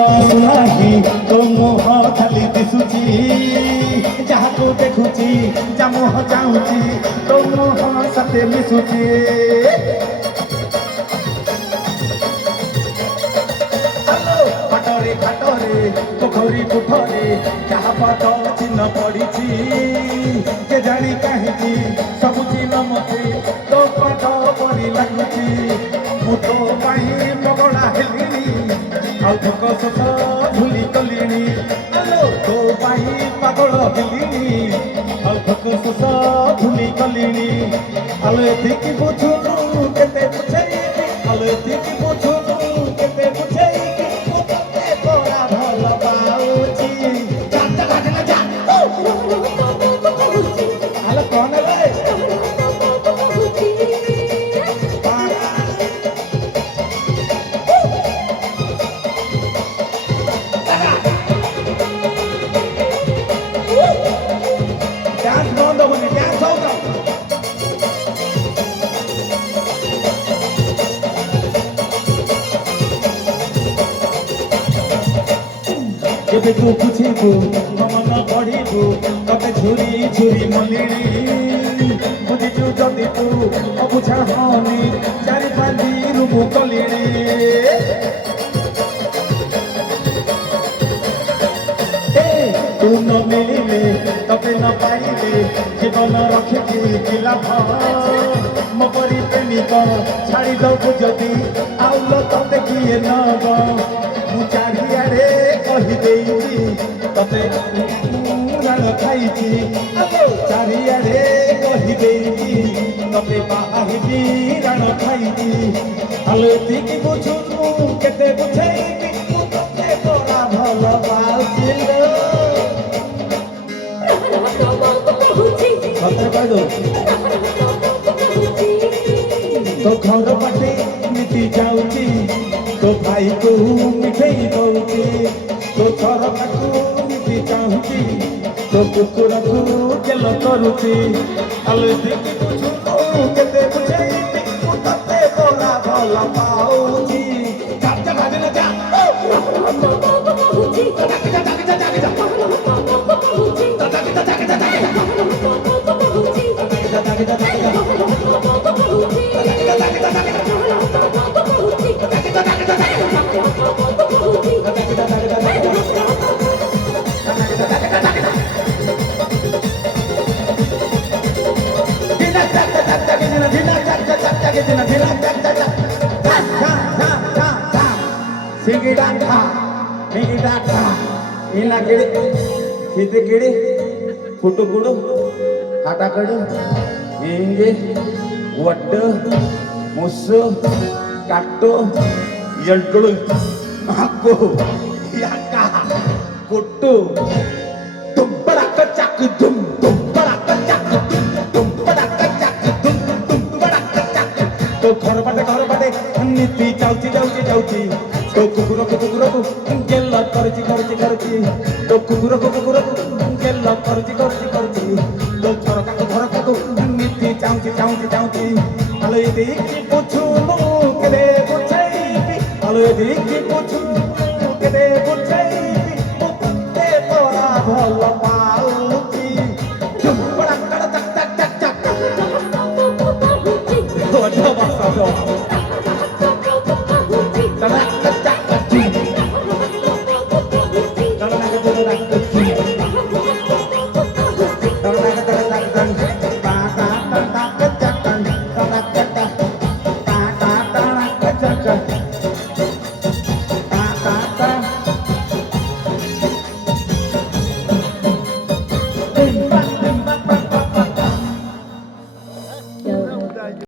ଆସୁନାହିଁ ତୋ ମୁହଁ ଖାଲି ଦିଶୁଛି ଯାହାକୁ ଦେଖୁଛି ଯା ମୁହଁ ଚାହୁଁଛି ତୋ ମୁହଁ ସତେ ମିଶୁଛି ପାଟରେ ଘାଟରେ ପୋଖରୀ କୁଠରେ ଯାହା ପାଦ ଚିହ୍ନ ପଡ଼ିଛି କେ ଜାଣି କାହିଁକି ସବୁ ଚିହ୍ନ ମତେ ତୋ ପାଦ ପରି ଲାଗୁଛି ମୁଁ ତୋ ପାଇଁ ପଗଳା ହେଲିଣି ଆଉ ଭୋକ ଶୋଷ ଭୁଲି ଗଲିଣି ଆଲୋ ତୋ ପାଇଁ ପାଗଳ ହେଲିଣି ଆଉ ଭୋକ ଶୋଷ ଭୁଲି ଗଲିଣି ଆଲୋ ଏତିକି ବୁଝୁନୁ କେତେ ବୁଝେଇବି ଆଲୋ ଏତିକି ବୁଝୁନୁ କେତେ ବୁଝେଇବି ମୁଁ ତତେ ପରା ଭଲ ପାଉଛି ଆଲୋ କଣ ରେ କେବେ ତୁ ବୁଝିବୁ ମନ ପଢ଼ିବୁ ତତେ ଝୁରି ଝୁରି ମଲିଣି ବୁଝିଛୁ ଯଦି ତୁ ଅବୁଝା ହନି ଚାରି ପାଞ୍ଚରୁ ମୁଁ କଲିଣି ତୁ ନ ମିଳିଲେ ତତେ ନ ପାଇଲେ ଜୀବନ ରଖିକି କି ଲାଭ ମୋ ପରି ପ୍ରେମିକ ଛାଡ଼ି ଦବୁ ଯଦି ଆଉ ତତେ କିଏ ନବ ମୁଁ ଚାରିଆଡ଼େ କହିଦେଇଛି ତତେ ରାଣ ଖାଇଛି ଚାରିଆଡ଼େ କହିଦେଇଛି ତତେ ବାହାରିବି ରାଣ ଖାଇଛି ଆଲୋ ଏତିକି ବୁଝୁନୁ କେତେ ବୁଝେଇବି ମୁଁ ତତେ ପରା ଭଲ ପାଉଛି ସତରେ କହିଦଉ ତୋ ଘର ବାଟେ ମିଟି ଯାଉଛି ତୋ ଭାଇକୁ ମିଠେଇ ଦଉଛି ତୋ ଝରକାକୁ ମିଟି ଚାହୁଁଛି ତୋ କୁକୁରକୁ ଗେଲ କରୁଛି ଆଲୋ ଏତିକି ବୁଝୁନୁ କେତେ ବୁଝେଇବି ମୁଁ ତତେ ପରା ଭଲ ପାଉଛି ಕಿಡೆ ಫುಟ್ಟು ಕೂಡು ಆಟ ಕಡು ಹಿಂಗೆ ಒಟ್ಟು ಮುಸ್ಸು ಕಟ್ಟು ಎಂಟುಳು ಹಾಕು ಯಾಕ ಕೊಟ್ಟು ತುಂಬಡಕ್ಕ ಚಾಕು ದುಮ್ ತುಂಬಡಕ್ಕ ಚಾಕು ತುಂಬಡಕ್ಕ ಚಾಕು ದುಮ್ ತುಂಬಡಕ್ಕ ಚಾಕು तो घर बाटे नीति जाऊची जाऊची जाऊची तो कुकुरକୁ गेला करची करची करची तो कुकुरକୁ गेला करची करची करची तो झरकाକୁ नीति जाऊची जाऊची जाऊची आलो एदिकी पुछुनु केदे बुझेइबी आलो एदिकी पुछुनु केदे बुझेइबी मुते तोरा भल पाउची चुपड़ा कड़ चक चक चक चक तो भाषा दो